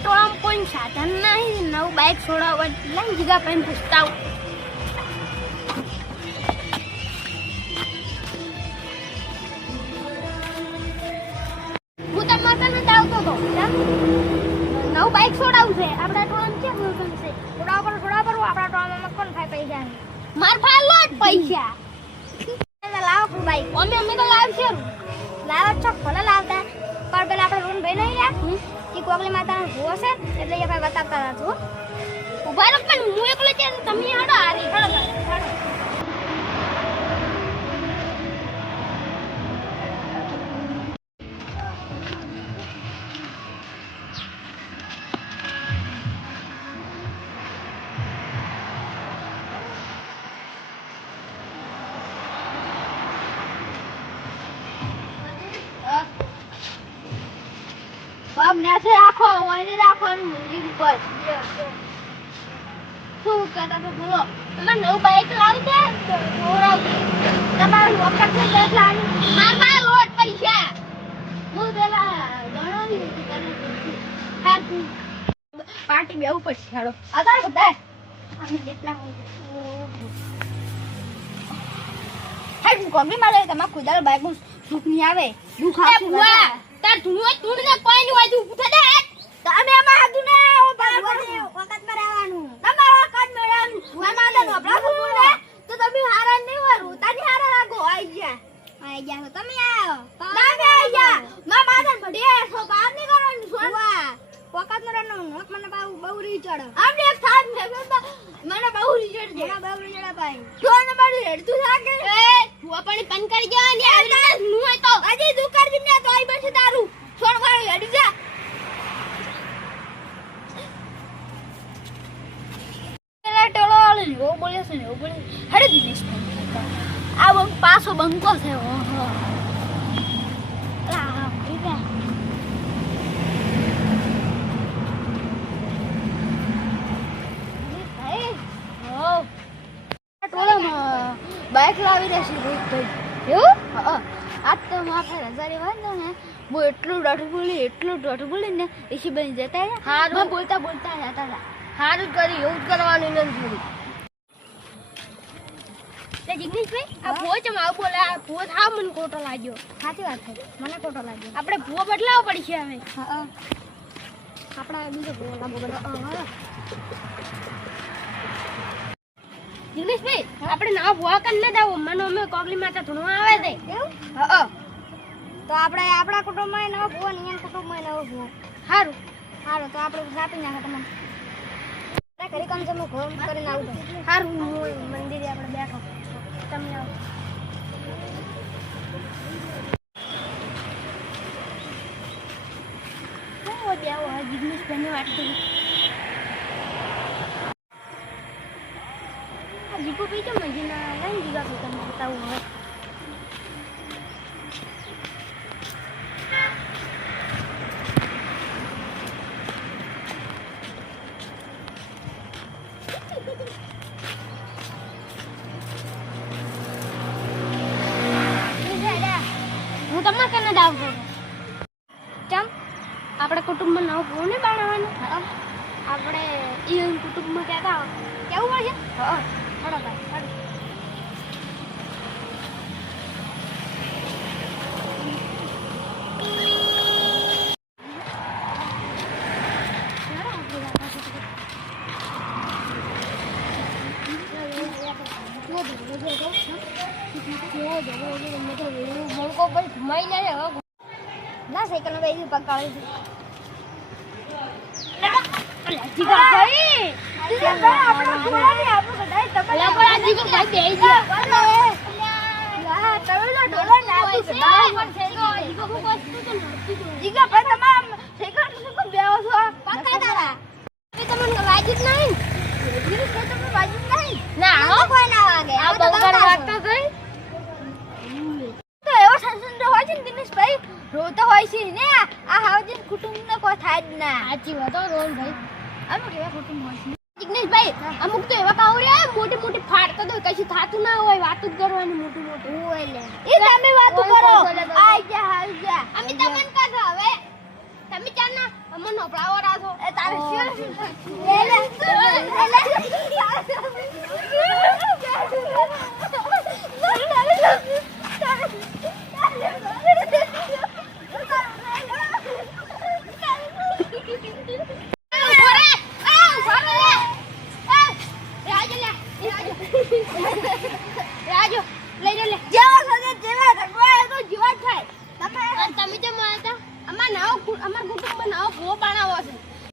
ટોળામાં કોઈ સાધન નહીં, નવું બાઇક છોડાવવા લઈને જીગા ભાઈને પૂછતા આવું. હું તમારા તને આવતો હતો નવું બાઇક છોડાવું છે આપણા ટોળામાં કેમ નવું છે છોડાવ પર આપણા ટોળામાં કોણ ખાય પૈસા માર ભાઈ લોટ પૈસા લાવો બાઇક અમે તો લાવશે લાવ છો ભલે લાવતા પણ પેલા આપણે રોન ભાઈ નહીં યાર કે કોગલી માતાનો ભૂવો છે એટલે એ ભાઈ બતાવતા હતા છું ઉભા રહો પણ હું એકલો છે તમે હાડો હારી હાડો ને છે રાખો ઓઈને રાખવાનું લીક પર શું કહેતા તો બોલો તમે નવું બાઈક લાવતે છોડાવ તમારું વખત છે બેઠા મારા લોટ પૈસા હું પેલા ગણોની તને હા પાર્ટી બેવું પડશે હાડો આધાર બધા અમે જેટલા હાડ કોમી મારે તમાર ખુદાલ બાઈક નું સુખ નહીં આવે દુખ આવશે તાર ધુણો ધુણને કોઈ ની વાજુ ઉઠે દે તમે આમાં હાદુ ને વખત માં રહેવાનું તમાર વખત માં રહેવાનું મામાનો પ્રભુ ને તો તમે હારા નહીં વરું તાની હારા લાગો આઈ ગયા તમે આવો તમે આઈ ગયા મામાને ભડીએ છો બાર ની કરવાનું છો વખત માં રહેવાનું મને બહુ રી ચડ આમને એક થાત ને મને બહુ રી ચડ છે બહુ રી ચડ ભાઈ જોન મારી હેડતું થાકે એ હું પણ પન કરી ગયા ને આ નું હોય તો અજી તું કર દિને તો આઈ બસ તારું છોડ વાળી હેડી જા પેલા ટોળો વાળો ને ઓ બોલે છે ને ઓ બોલે હેડી દિનેશ આ બંક પાછો બંકો છે ઓહો આ ઈકા બાઇક લાવી રહેશે રોજ તો એવું આજ તો માથે રજારી વાંધો ને હું એટલું દોઢ બોલી ને એસી બની જતા રહ્યા હા બોલતા જતા હતા સારું કરી એવું જ કરવાનું નથી થોડી જિગ્નેશભાઈ આ ભૂવો ચમ આવું બોલે આ ભૂવો થાવ મને ખોટો લાગ્યો સાચી વાત છે મને ખોટો લાગ્યો આપણે ભૂવો બદલાવો પડશે હવે આપણે બીજો ભૂવો લાવવો જિગ્નેશભાઈ આપણે નવા ભૂવા કર ન દાવો મને અમે કોગલી માતા ધૂણવા આવે છે એવું તો આપણે આપણા કુટુંબમાં નવો ભૂવો ને એના કુટુંબમાં નવો ભૂવો સારું તો આપણે આપી નાખે તમને ઘરે કામ જમો ઘર કરીને આવું સારું હું મંદિરે આપણે બેઠો તમને આવો બેવો હા જિગ્નેશભાઈને વાત કરી જીપો પીજો મજીના લઈને જીગા પી તમને બતાવું હવે હું તમને કને દાવ છું ચમ આપણે કુટુંબમાં નવો ભૂવો નહીં બનાવવાનો આપણે એ કુટુંબમાં કહેતા કેવું પડશે હડો ભાઈ ના સાયકલ નો બેસી પગ કાઢી રોતો હોય છે ને આ હાવજીન કુટુંબ ને કોઈ થાય જ ના સાચી વાત હો રોન ભાઈ અમુક એવા કુટુંબ હોય છે જિગ્નેશભાઈ અમુક તો એવા કાવડિયા મોટી મોટી ફાડતા તો કશું થાતું ના હોય વાતો જ કરવાની મોટી મોટી હોય લે એ તમે વાતો કરો આઈ જા હાલ જા અમે તમને કાઢો હવે તમે ચારના અમને નોપડાવો રાખો એ તારે શું લે